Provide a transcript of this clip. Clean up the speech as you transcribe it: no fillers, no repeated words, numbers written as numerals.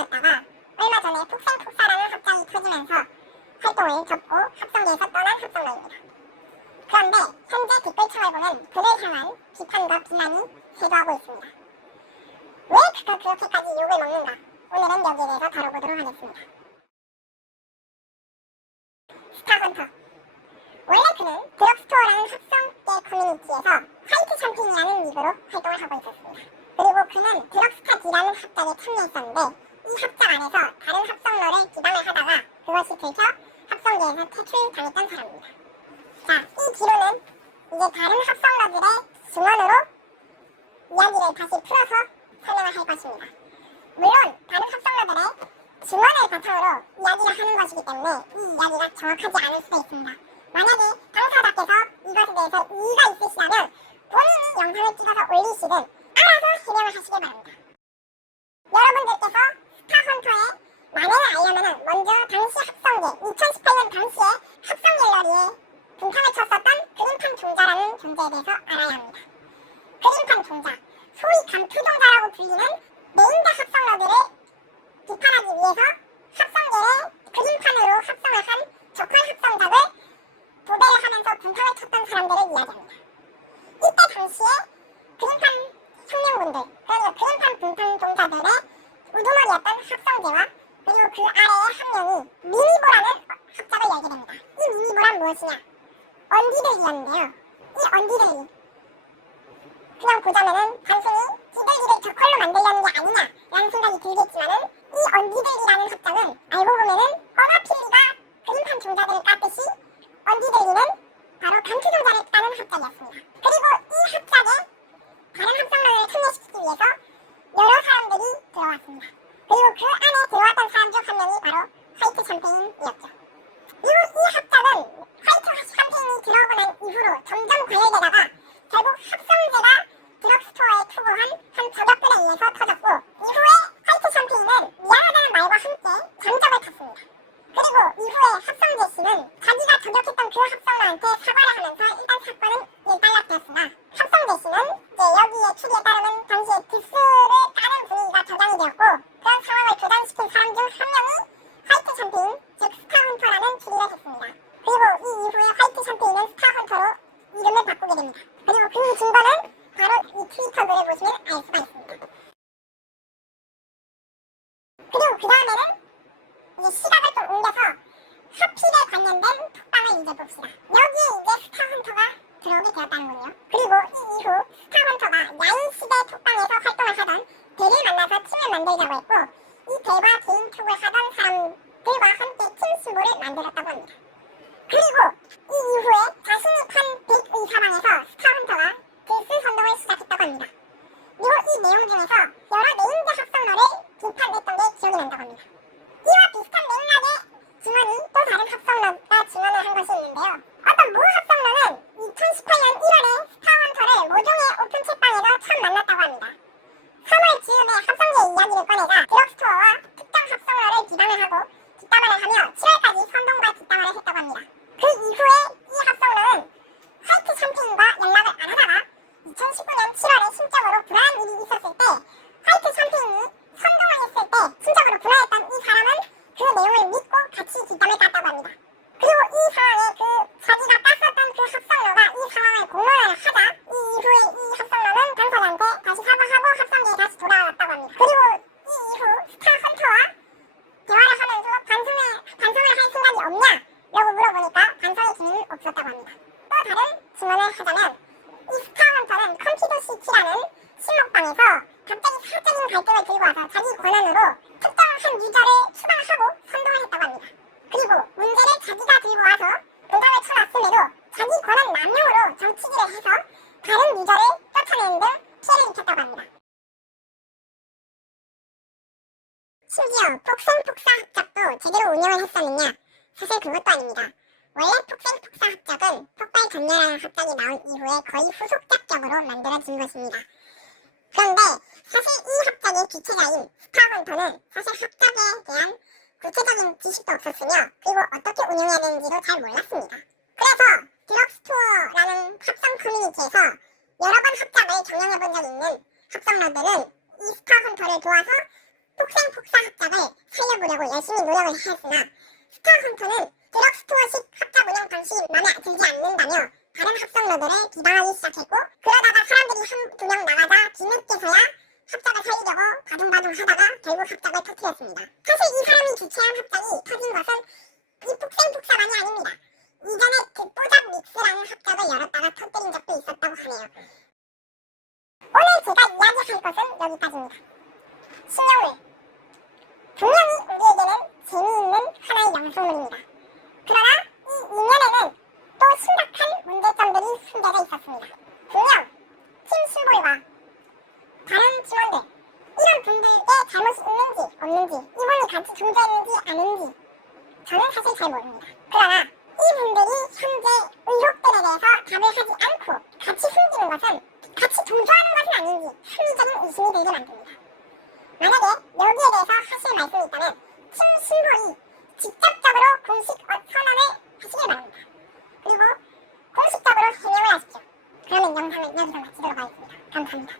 합성이었다가 얼마 전에 폭생폭사라는 합작이 터지면서 활동을 접고 합성계에서 떠난 합성러입니다. 그런데 현재 댓글창을 보면 그를 향한 비판과 비난이 쇄도하고 있습니다. 왜 그가 그렇게까지 욕을 먹는가? 오늘은 여기에 대해서 다뤄보도록 하겠습니다. 스타헌터. 원래 그는 드럭스토어라는 합성계 커뮤니티에서 화이트 샴페인이라는 닉으로 활동을 하고 있었습니다. 그리고 그는 드럭스타D라는 합작에 참여했었는데 이 합작 안에서 다른 합성러를 기방을 하다가 그것이 들켜 합성계에서 퇴출당했던 사람입니다. 자, 이 뒤로는 이제 다른 합성러들의 증언으로 이야기를 다시 풀어서 설명을 할 것입니다. 물론 다른 합성러들의 증언을 바탕으로 이야기를 하는 것이기 때문에 이 이야기가 정확하지 않을 수도 있습니다. 만약에 당사자께서 이것에 대해서 이의가 있으시다면 본인이 영상을 찍어서 올리시든 알아서 해명을 하시기 바랍니다. 여러분들께서 스타헌터의 만행을 알려면 먼저 당시 합성계, 2018년 당시에 합성 갤러리에 분탕을 쳤었던 그림판 종자라는 존재에 대해서 알아야 합니다. 그림판 종자, 소위 감투종자라고 불리는 메인자 합성러들을 비판하기 위해서 합성계의 그림판으로 합성을 한 적화 합성작을 도배를 하면서 분탕을 쳤던 사람들을 이야기합니다. 이때 당시에 그림판 혁명군들, 그러니까 그림판 분탕 종자들의 우두머리였던 합성계와 그리고 그 아래의 한 명이 미니보라는 합작을 열게 됩니다. 이 미니보란 무엇이냐? 언디들기였는데요. 이 언디들기 그냥 보자면은 단순히 디들기를 저컬로 만들려는 게 아니냐라는 생각이 들겠지만은 이 언디들기라는 합작은 알고 보면은 어마필리가 그림판 종자들을 깠듯이 언디들기는 바로 감투 종자를 까는 합작이었습니다. 그리고 이 합작에 다른 합성러를 참여시키기 위해서 여러 사람들이 들어왔습니다. 그리고 그 안에 들어왔던 사람 중 한 명이 바로 화이트 샴페인이었죠. 이후 이 합작은 화이트 샴페인이 들어오고 난 이후로 점점 과열되다가 결국 합성제가 드럭스토어에 투고한 한 저격들에 의해서 터졌고 이후에 화이트 샴페인은 미안하다는 말과 함께 장적을 탔습니다. 그리고 이후에 합성제 씨는 자기가 저격했던 그 합성러한테 사과를 하면서 일단 사건은 일단락되었으나 합성제 씨는 이제 여기에 추리에 따르면 당시에 딥스를 까는 분위기가 조장이 되었고 그런 상황을 조장시킨 사람 중 한 명이 화이트 샴페인, 즉 스타헌터라는 추리를 했습니다. 그리고 이 이후에 화이트 샴페인은 스타헌터로 이름을 바꾸게 됩니다. 그리고 그 증거는 바로 이 트위터 글을 보시면 알 수가 있습니다. 그리고 그 다음에는 이제 시각을 좀 옮겨서 하필에 관련된 톡방을 이제 봅시다. 여기에 이제 스타헌터가 들어오게 되었다는군요. 그리고 이 이후 스타헌터가 야인시대 톡방에서 활동을 하던 대를 만나서 팀을 만들자고 했고 이 대과 개인 톡을 하던 사람들과 함께 팀 신보를 만들었다고 합니다. 그리고 이 이후에 자신이 판 100의 사방에서 스타헌터가 글쓰 선동을 시작했다고 합니다. 그리고 이 내용 중에서 여러 메인즈 합성러를 비판했던 게 기억이 난다고 합니다. 이와 비슷한 맥락의 증언이 또 다른 합성러가 증언을 한 것이 있는데요. 어떤 모 합성러는 2018년 1월에 스타헌터를 모종의 오픈 채팅방에서 처음 만났다고 합니다. 3월 즈음에 합성제 이야기를 꺼내자 드럭스토어와 특정 합성러를 비방을 하고 뒷담화를 하며 7월까지 선동과 뒷담화를 했다고 합니다. 그 이후에 이 합성러는 화이트 샴페인과 연락을 안 하다가 2019년 7월에 심적으로 불안한 일이 있었을 때 화이트 샴페인이 선동을 했을 때 심적으로 불안했던 이 사람은 그 내용을 믿고 같이 뒷담을 깠다고 합니다. 그리고 이 상황에 그 자기가 깠었던 그 합성러가 이 상황을 공론화를 하자 이 이후에 이 합성러는 당사자한테 다시 사과하고 합성계에 다시 돌아왔다고 합니다. 그리고 이 이후 스타헌터와 대화를 하면서 반성을 할 생각이 없냐? 라고 물어보니까 반성의 기미는 없었다고 합니다. 또 다른 증언을 하자면 이 스타헌터는 컴피더시티라는 신목방에서 갑자기 사적인 갈등을 들고 와서 자기 권한으로 특정 한 유저를 추방하고 선동을 했다고 합니다. 그리고 문제를 자기가 들고 와서 분당을 쳐놨음에도 자기 권한 남용으로 정치기를 해서 다른 유저를 쫓아내는 등 피해를 입혔다고 합니다. 심지어 폭생폭사 합작도 제대로 운영을 했었느냐? 사실 그것도 아닙니다. 원래 폭생폭사 합작은 폭발전야라는 합작이 나온 이후에 거의 후속작격으로 만들어진 것입니다. 그런데 사실 이 합작의 주체자인 스타헌터는 사실 합작에 대한 구체적인 지식도 없었으며 그리고 어떻게 운영해야 되는지도 잘 몰랐습니다. 그래서 드럭스토어라는 합성 커뮤니티에서 여러 번 합작을 경영해본 적이 있는 합성러들은 이 스타헌터를 도와서 폭생 폭사 합작을 살려보려고 열심히 노력을 하였으나 스타헌터는 드럭스토어식 합작 운영 방식이 마음에 들지 않는다며 다른 합성러들을 비방하기 시작했고, 그러다가 사람들이 한두 명 나가자 뒤늦게서야 합작을 살리려고 바둥바둥 하다가 결국 합작을 터뜨렸습니다. 사실 이 사람이 주최한 합작이 터진 것은 이 폭생 폭사만이 아닙니다. 이전에 그 뽀잡 믹스라는 합작을 열었다가 터뜨린 적도 있었다고 하네요. 오늘 제가 이야기할 것은 여기까지입니다. 신여울, 분명히 우리에게는 재미있는 하나의 양소문입니다. 그러나 이 이면에는 또 심각한 문제점들이 숨겨져 있었습니다. 분명 팀 신보이와 다른 팀원들, 이런 분들의 잘못이 있는지 없는지, 이분이 같이 존재했는지 아닌지 저는 사실 잘 모릅니다. 그러나 이분들이 현재 의혹들에 대해서 답을 하지 않고 같이 숨기는 것은, 같이 동조하는 것은 아닌지 합리적인 의심이 들게 만듭니다. 만약에 여기에 대해서 하실 말씀이 있다면 팀 신보이 직접적으로 공식 선언을 하시길 바랍니다. 그리고 공식적으로 해명을 하십시오. 그러면 영상을 여기서 마치도록 하겠습니다. 감사합니다.